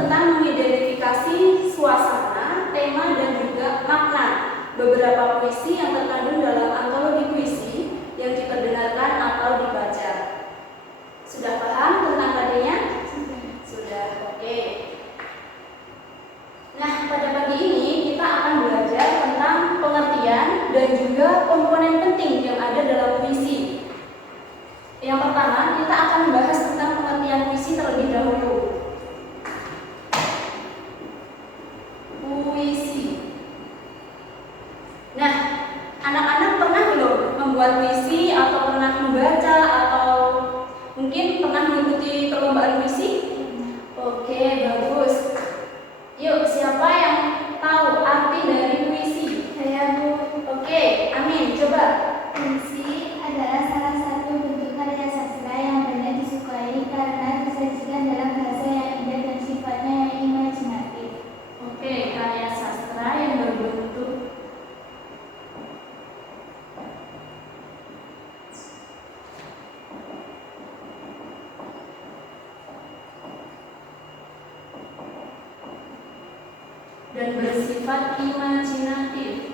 tentang mengidentifikasi suasana, tema, dan juga makna beberapa puisi yang terkandung dalam antologi puisi yang diperdengarkan atau dibaca. Sudah paham tentang tadinya? Sudah, oke. Nah, pada pagi ini kita akan belajar tentang pengertian dan juga komponen penting yang ada dalam puisi. Yang pertama, kita akan membahas tentang pengertian puisi terlebih dahulu. Puisi. Nah, anak-anak pernah belum membuat puisi atau pernah membaca atau mungkin pernah mengikuti perlombaan puisi? Oke, bagus. Yuk, siapa yang tahu arti dari puisi? Saya, Bu. Oke, Amin, coba. Puisi adalah salah satu bentuk karya sastra yang banyak disukai karena disajikan dalam bahasa yang indah dan sifatnya yang imajinatif. Oke, karya sastra yang berbentuk dan bersifat imajinatif.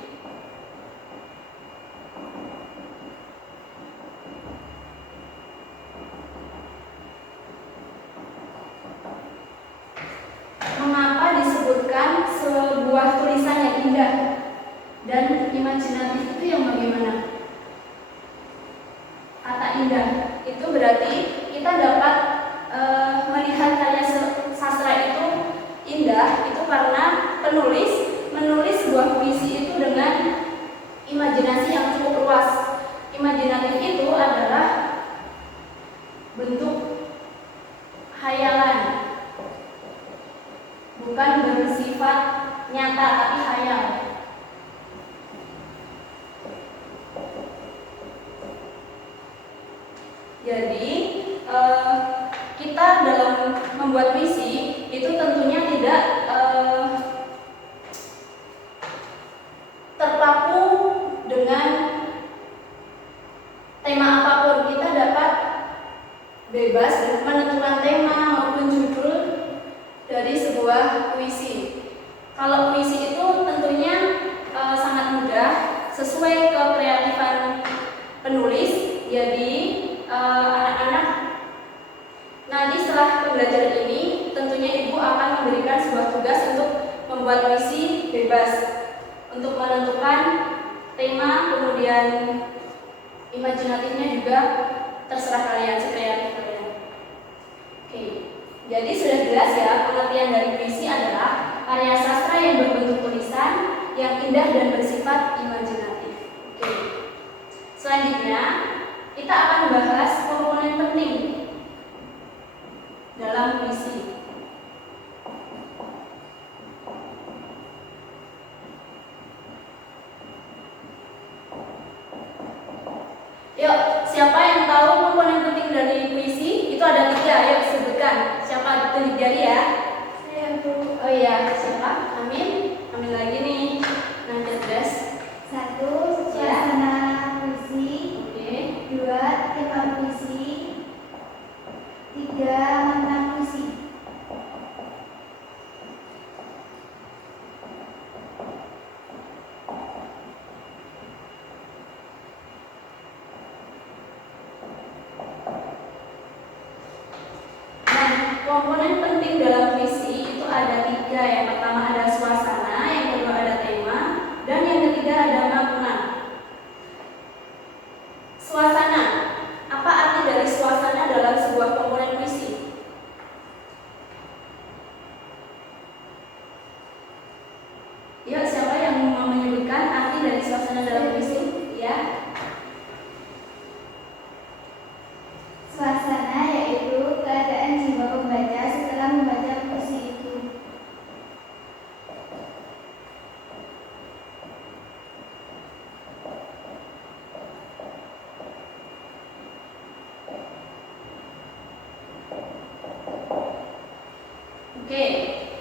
Mengapa disebutkan sebuah tulisan yang indah dan imajinatif itu yang bagaimana? Kata indah itu berarti kita dapat melihat karya sastra itu indah itu karena penulis menulis sebuah puisi itu dengan imajinasi yang cukup luas. Imajinatif itu adalah bentuk khayalan, bukan bersifat nyata tapi khayal. Jadi kita dalam membuat puisi itu tentunya tidak terpaku dengan tema apapun. Kita dapat bebas menentukan tema maupun judul dari sebuah puisi. Kalau puisi itu tentunya sangat mudah sesuai kekreatifan penulis. Jadi anak-anak nanti setelah pembelajaran ini tentunya ibu akan memberikan sebuah tugas untuk membuat puisi bebas untuk menentukan tema, kemudian imajinatifnya juga terserah kalian, sekreatif kalian. Oke, jadi sudah jelas ya, pengertian dari puisi adalah karya sastra yang berbentuk tulisan yang indah dan bersifat imajinatif. Oke, selanjutnya kita akan membahas komponen penting dalam puisi. Yuk, siapa yang tahu komponen penting dari puisi? Itu ada 3, yuk sebutkan. Siapa tunjuk jari ya? Saya, Bu. Oh iya, siapa? Amin. Amin lagi nih. Nah, cerdas. 1. Suasana puisi. Oke. 2. Tema puisi. 3. Makna puisi. Komponen penting dalam puisi itu ada 3. Yang pertama ada suasana, yang kedua ada tema, dan yang ketiga ada makna. Suasana. Apa arti dari suasana dalam sebuah komponen puisi? Yuk, siapa yang mau menyebutkan arti dari suasana dalam puisi? Ya. Suasana yaitu keadaan jiwa pembaca setelah membaca puisi itu. Oke,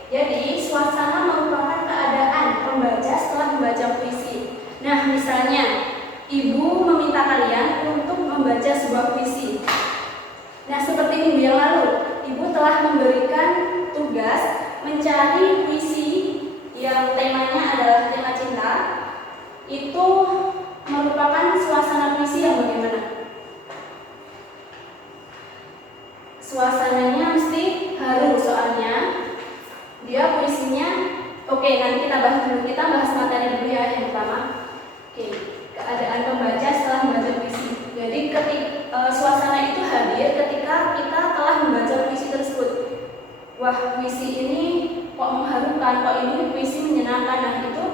jadi suasana merupakan keadaan pembaca setelah membaca puisi. Nah, misalnya ibu meminta kalian untuk membaca sebuah puisi. Nah, seperti minggu yang lalu, ibu telah memberikan tugas mencari puisi yang temanya adalah tema cinta, itu merupakan suasana puisi yang bagaimana? Suasananya mesti haru, soalnya dia puisinya. Oke, nanti kita bahas dulu. Kita bahas materi dulu ya yang pertama. Oke, keadaan pembaca setelah membaca puisi. Jadi suasana itu hadir ketika kita telah membaca puisi tersebut. Wah, puisi ini kok mengharukan, kok ini puisi menyenangkan. Nah, itu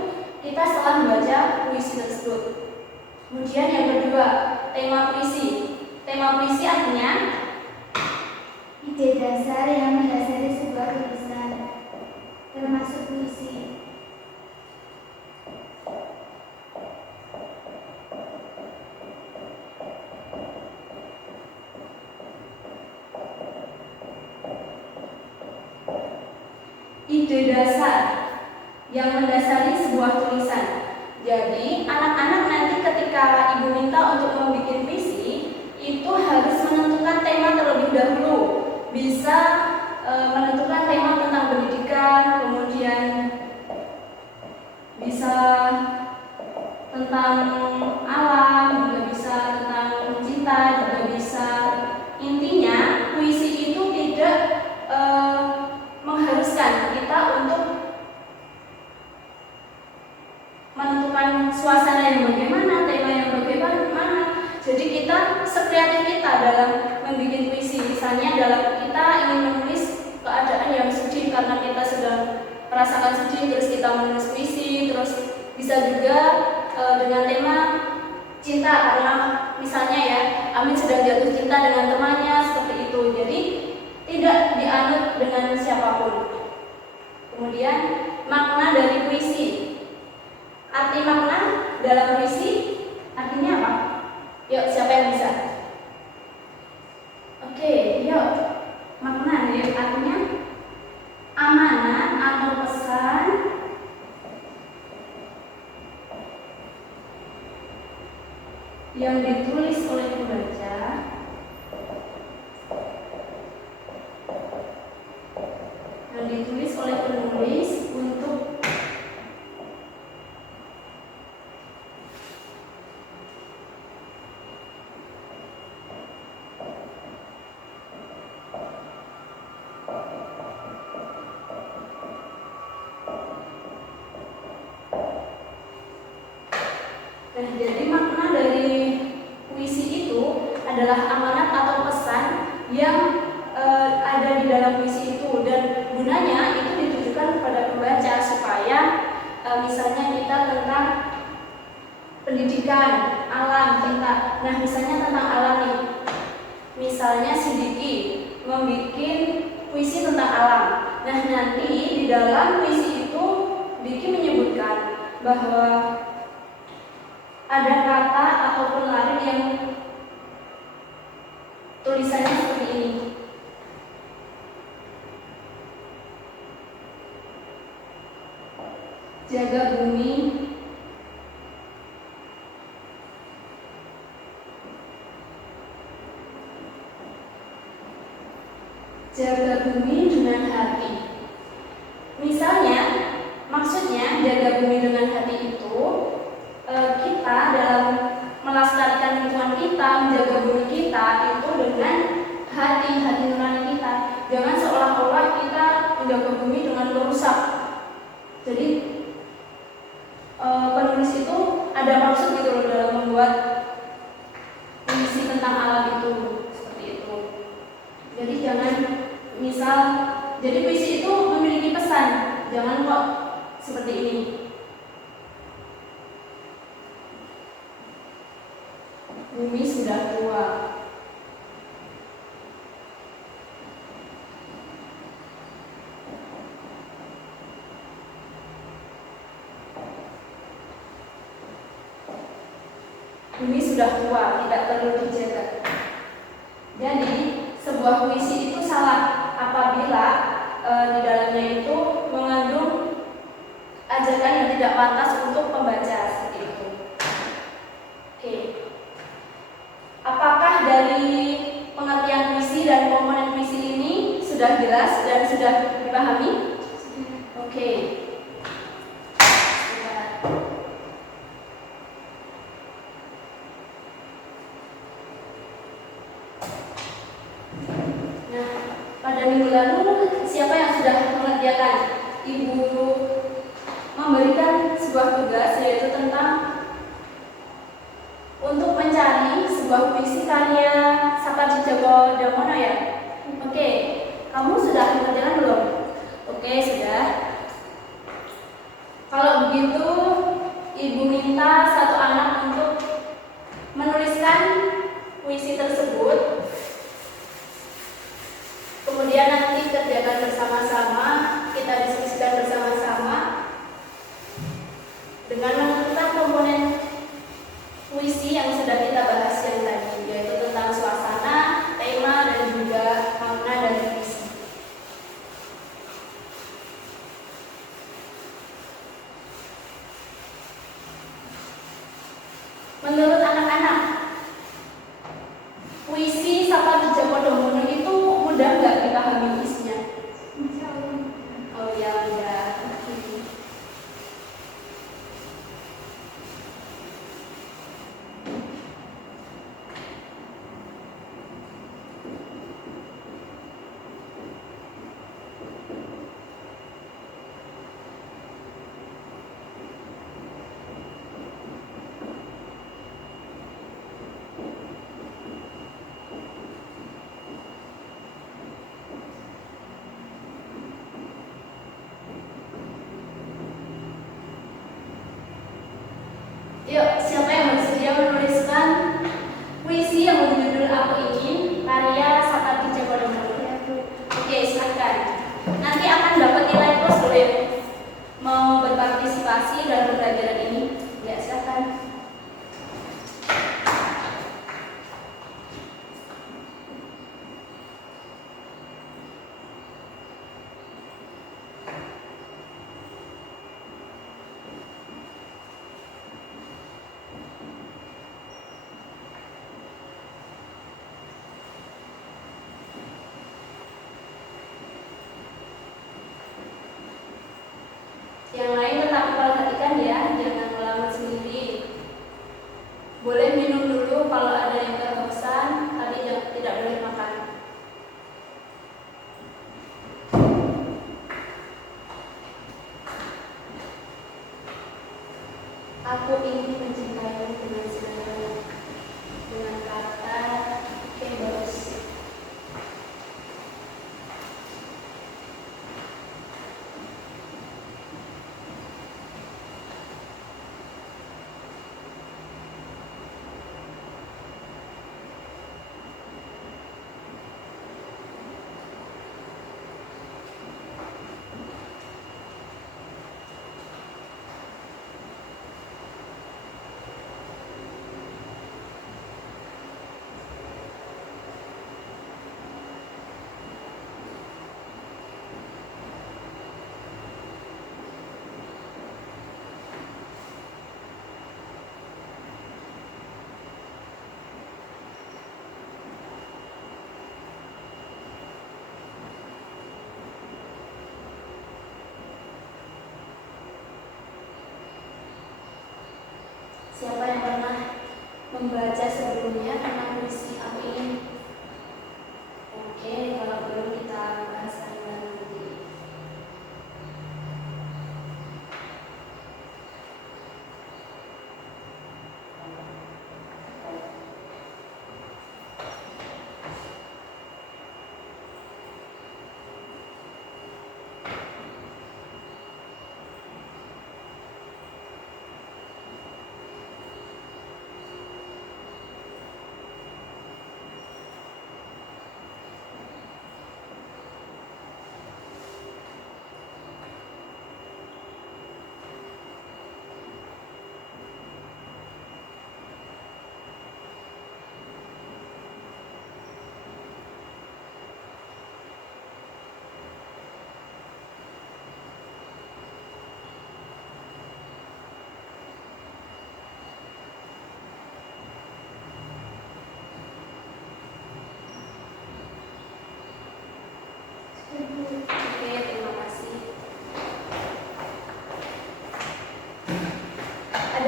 kita setelah membaca puisi tersebut. Kemudian yang kedua, tema puisi. Tema puisi artinya ide dasar yang mendasari sebuah tulisan, termasuk puisi. ide dasar yang mendasari sebuah tulisan. Jadi, anak-anak nanti ketika ibu minta untuk membuat puisi, itu harus menentukan tema terlebih dahulu. Bisa menentukan tema tentang pendidikan, kemudian bisa tentang alam, juga bisa tentang cinta, juga bisa. Intinya, puisi itu tidak mengharuskan kita untuk menentukan suasana yang bagaimana, tema yang bagaimana. Jadi kita sekreatif kita dalam membuat puisi. Misalnya dalam kita ingin menulis keadaan yang sedih karena kita sedang merasakan sedih, terus kita menulis puisi. Terus bisa juga dengan tema cinta, karena misalnya ya Amin sedang jatuh cinta dengan temannya, seperti itu. Jadi tidak dianut dengan siapapun. Kemudian makna dari puisi. Arti makna dalam puisi artinya apa? Yuk, siapa yang bisa? Oke, yuk. Makna dari artinya amanat atau pesan yang ditulis oleh pembaca penulis untuk jadi makna dari puisi itu adalah amanat atau pesan yang ada di dalam puisi itu, dan gunanya itu ditujukan kepada pembaca supaya misalnya kita tentang pendidikan, alam, cinta. Nah, misalnya tentang alam nih. Misalnya si Diki membuat puisi tentang alam. Nah, nanti di dalam puisi itu Diki menyebutkan bahwa ada kata ataupun lari yang tulisannya seperti ini. Jaga bumi, jaga bumi dengan hati. Misalnya, maksudnya jaga bumi dengan hati itu kita dalam melestarikan lingkungan kita, menjaga bumi kita itu dengan hati nurani kita. Jangan seolah-olah kita menjaga bumi dengan merusak. Jadi penulis itu ada maksud gitu loh dalam membuat puisi tentang alam itu, seperti itu. Jadi jangan jadi puisi itu memiliki pesan, jangan kok seperti ini. Bumi sudah tua. Bumi sudah tua, tidak perlu dijaga. Jadi sebuah puisi itu salah apabila di dalamnya itu mengandung ajakan yang tidak pantas untuk pembaca, seperti itu. Oke. Apakah dari pengertian puisi dan komponen puisi ini sudah jelas dan sudah dipahami? Oke. Sebentar. Nah, pada minggu lalu siapa yang sudah mengerjakan? Ibu memberikan sebuah tugas yaitu tentang untuk mencari sebuah puisi karya Sapardi Djoko Damono ya. Oke, kamu sudah mengerjakan belum? Oke, sudah. Kalau begitu, ibu minta satu anak untuk menuliskan puisi tersebut. Kemudian nanti kerjakan bersama-sama, kita diskusikan bersama-sama dengan menentukan komponen puisi yang sudah kita bahas yang tadi, yaitu tentang suasana, tema, dan juga makna dari puisi. Menurut anak-anak, puisi Sapardi Djoko Damono itu mudah nggak dipahami isinya? Oh ya, mudah. Yuk, siapa yang bersedia menuliskan puisi yang berjudul Aku Ingin karya Sapardi Djoko Damono? Oke, silakan. Nanti akan dapat nilai plus loh ya. Mau berpartisipasi dalam pembelajaran ini? Ya, silakan. Yang lain tetap perhatikan ya, jangan melamun sendiri. Boleh minum dulu kalau ada yang kehausan, tapi tidak boleh makan. Aku ingin mencintaimu dengan segalanya, dengan kata bebas. Siapa yang pernah membaca sebelumnya tentang puisi Aku Ingin? Oke, kalau belum kita bahas nanti.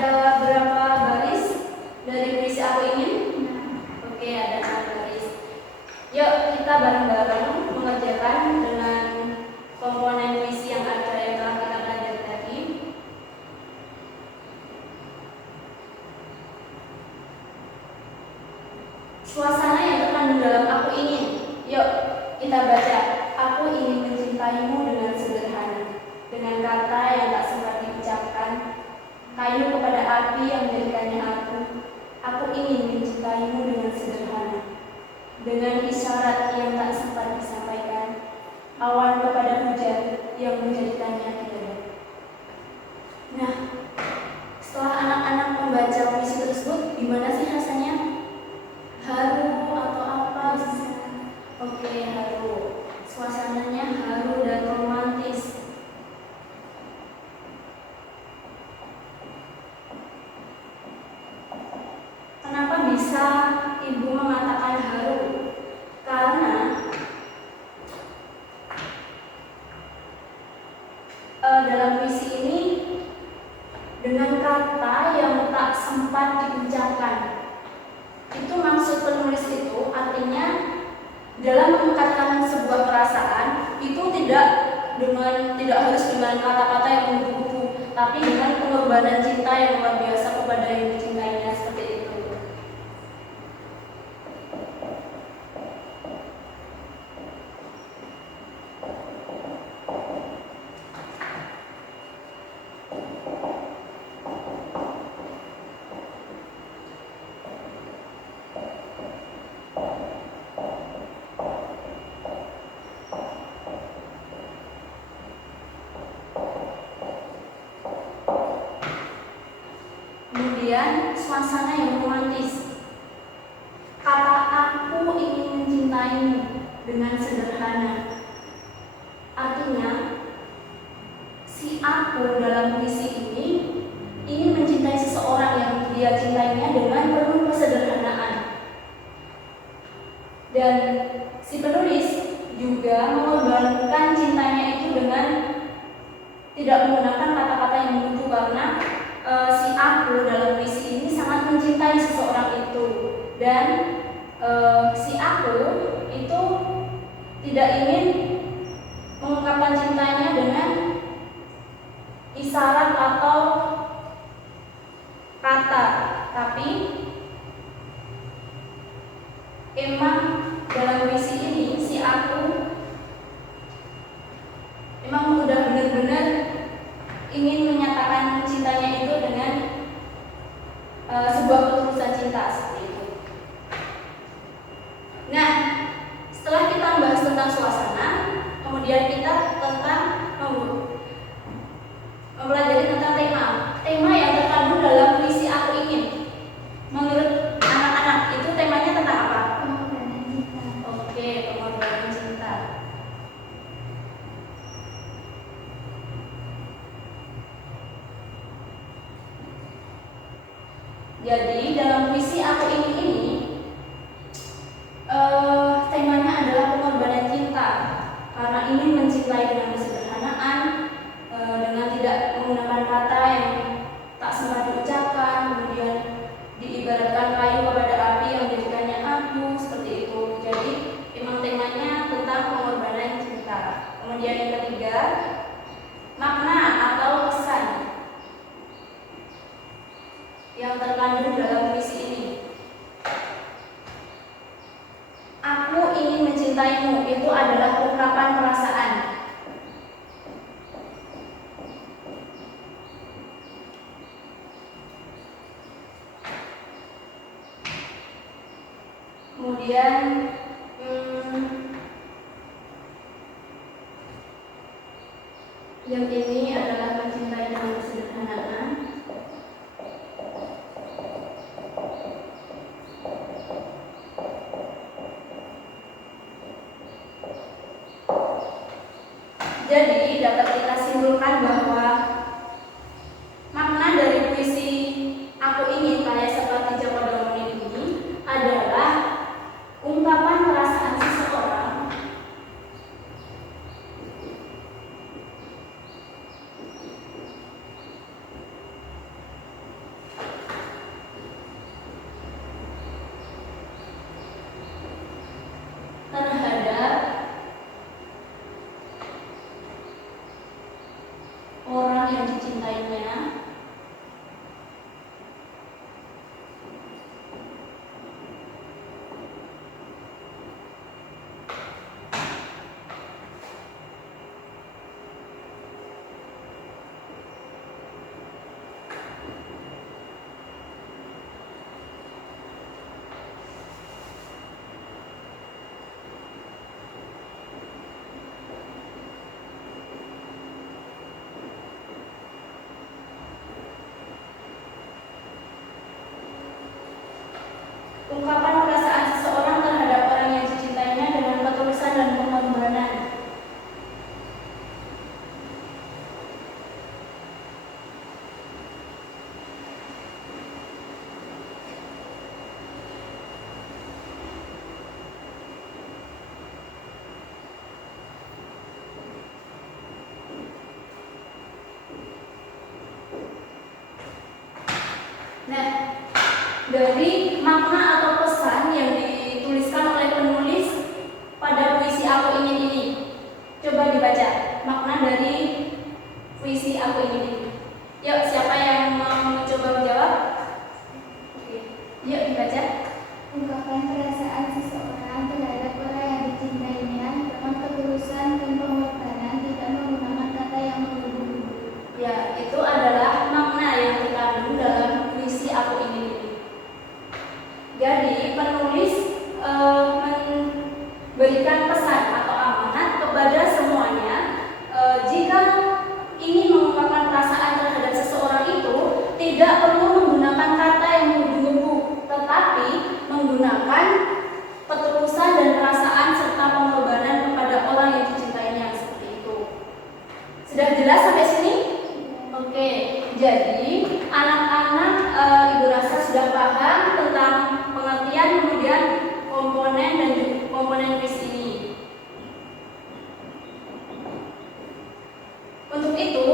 Ada berapa baris dari puisi aku ingin? Oke, ada 6 baris. Yuk kita bareng-bareng mengerjakan dengan komponen puisi yang ada yang telah kita pelajari tadi. Suasana yang terkandung dalam aku ingin. Yuk kita baca. Aku ingin mencintaimu dengan sederhana, dengan kata yang tak sempat diucapkan, kayu kepada api yang menjadikannya aku. Aku ingin mencintaimu dengan sederhana, dengan isyarat yang tak sempat disampaikan, awan kepada hujan yang menjadikannya tiada. Nah, setelah anak-anak membaca puisi tersebut, gimana sih rasanya? Haru atau apa? Oke, haru. Suasananya haru dan romantis. Kenapa bisa ibu mengatakan haru? Karena dalam puisi ini dengan kata yang tak sempat diucapkan. Itu maksud penulis itu artinya dalam mengungkapkan sebuah perasaan itu tidak harus dengan kata-kata yang menggebu-gebu, tapi dengan pengorbanan cinta yang luar biasa kepada yang dicintainya, seperti itu. Kemudian suasana yang romantis. Kata aku ingin mencintaimu dengan sederhana. Artinya si aku dalam puisi ini ingin mencintai seseorang yang dia cintainya dengan penuh kesederhanaan. Dan si penulis juga mengorbankan cintanya itu dengan tidak menggunakan kata-kata yang menuju, karena si aku dalam puisi ini sangat mencintai seseorang itu, dan si aku itu tidak ingin mengungkapkan cintanya dengan isyarat atau kata, tapi emang dalam puisi ini si aku emang udah benar-benar ingin menyatakan cintanya itu dengan sebuah ketulusan cinta, seperti itu. Nah, setelah kita membahas tentang suasana, kemudian kita mempelajari tentang tema yang terkandung dalam puisi aku ingin. Menurut anak-anak itu temanya tentang apa? Pengorbanan cinta. Oke, pengorbanan cinta. Jadi dalam puisi aku ingin ini temanya adalah pengorbanan cinta, karena ingin mencintai dengan kesederhanaan, dengan tidak menggunakan kata yang tak sempat diucapkan, kemudian diibaratkan kayu kepada api yang menjadikannya abu, seperti itu. Jadi memang temanya tentang pengorbanan cinta. Kemudian yang ketiga, makna atau pesan yang terkandung dalam puisi ini. Aku ingin mencintaimu itu adalah ungkapan perasaan. Kemudian yang ini adalah mencintai dengan kesederhanaan. Jadi dapat kita simpulkan bahwa makna dari puisi aku ingin karya Sapardi Djoko Damono ini adalah ungkapan perasaan seseorang orang yang dicintainya. Ungkapan perasaan seseorang terhadap orang yang dicintainya dengan ketulusan dan pengorbanan. Nah, dari makna atau pesan yang dituliskan oleh penulis pada puisi Aku Ingin ini, coba dibaca makna dari puisi Aku Ingin ini. Yuk, siapa yang mau mencoba menjawab? Oke, yuk dibaca. Ungkapan perasaan seseorang terhadap orang yang dicintainya dengan ketulusan dan pengorbanan, tidak menggunakan kata yang menggebu-gebu. Ya, itu adalah makna yang terkandung dalam puisi Aku Ingin ini. Jadi penulis memberikan pesan atau amanat kepada semuanya, jika ingin mengungkapkan perasaan terhadap seseorang itu tidak perlu menggunakan kata yang menggebu-gebu, tetapi menggunakan ketulusan dan perasaan serta pengorbanan kepada orang yang dicintainya, seperti itu. Sudah jelas sampai sini? Oke, jadi anak-anak Ibu rasa sudah paham tentang pengertian kemudian komponen dan komponen puisi ini. Untuk itu,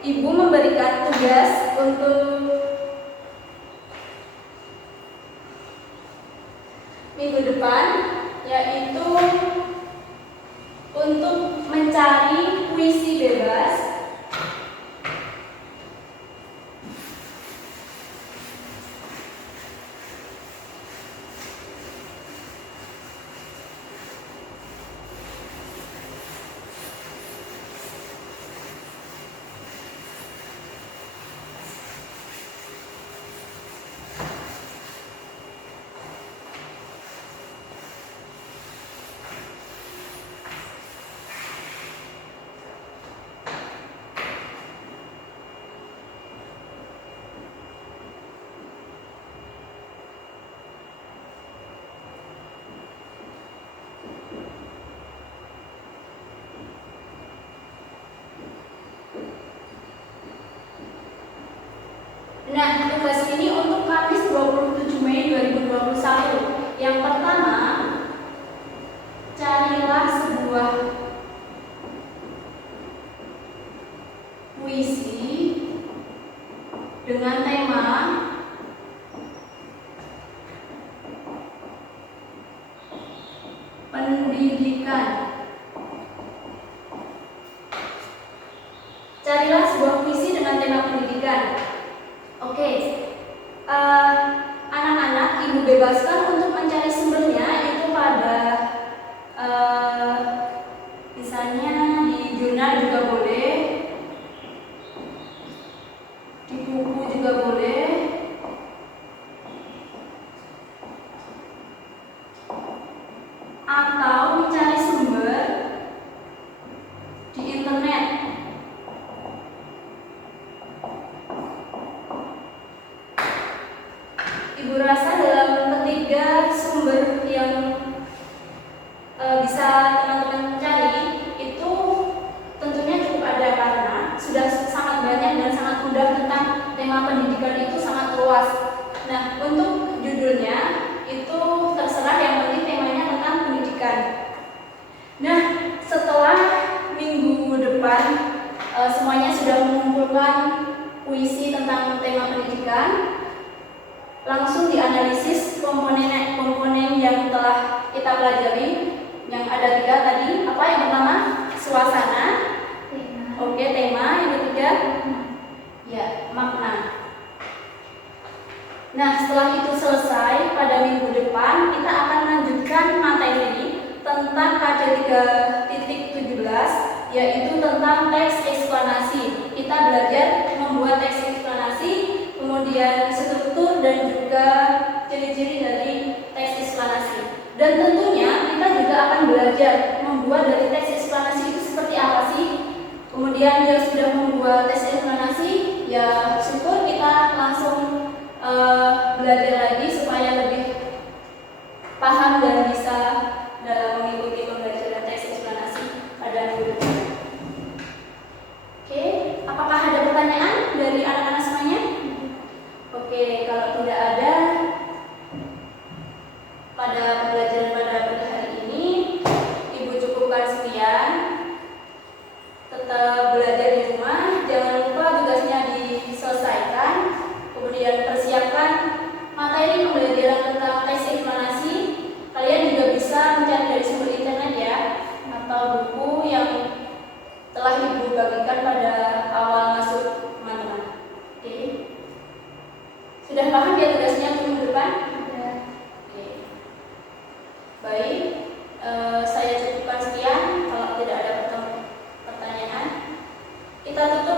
Ibu memberikan tugas untuk minggu depan, yaitu untuk mencari puisi bebas Nah, tugas ini untuk Kamis 27 Mei 2021. Yang pertama, carilah sebuah puisi dengan tema pendidikan. Carilah sebuah puisi dengan tema pendidikan. Oke, anak-anak Ibu bebaskan untuk mencari sumbernya itu pada misalnya di jurnal juga boleh, di buku juga boleh, atau mencari sumber di internet. Ibu rasa dalam ketiga sumber yang bisa teman-teman cari itu tentunya cukup ada, karena sudah sangat banyak dan sangat mudah tentang tema pendidikan itu sangat luas. Nah, untuk judulnya itu terserah, yang penting temanya tentang pendidikan. Nah, setelah minggu depan semuanya sudah mengumpulkan puisi tentang tema pendidikan, langsung dianalisis komponen yang telah kita pelajari, yang ada 3 tadi. Apa yang pertama? Suasana. Tema. Oke, tema. Yang ketiga? Nah, setelah itu selesai, pada minggu depan kita akan lanjutkan materi tentang KJ 3.17, yaitu tentang teks eksplanasi. Kita belajar membuat teks eksplanasi, kemudian struktur dan juga ciri-ciri dari teks eksplanasi. Dan tentunya kita juga akan belajar membuat dari teks eksplanasi itu seperti apa sih. Kemudian yang sudah membuat teks eksplanasi, ya syukur kita langsung belajar lagi supaya lebih paham dan bisa dalam mengikuti pembelajaran teks eksplanasi pada minggu depan. Oke, apakah ada pertanyaan dari anak-anak semuanya? Oke, kalau tidak ada, pada pembelajaran pada hari ini Ibu cukupkan sekian. Tetap belajar di rumah, jangan lupa tugasnya diselesaikan. Kemudian persiapkan materi pembelajaran tentang teks eksplanasi. Kalian juga bisa mencari dari sumber internet ya, atau buku yang telah Ibu bagikan pada awal masuk teman-teman. Oke. Sudah paham ya tugasnya untuk minggu depan? Sudah. Oke. Baik, saya cukupkan sekian. Kalau tidak ada pertanyaan, kita tutup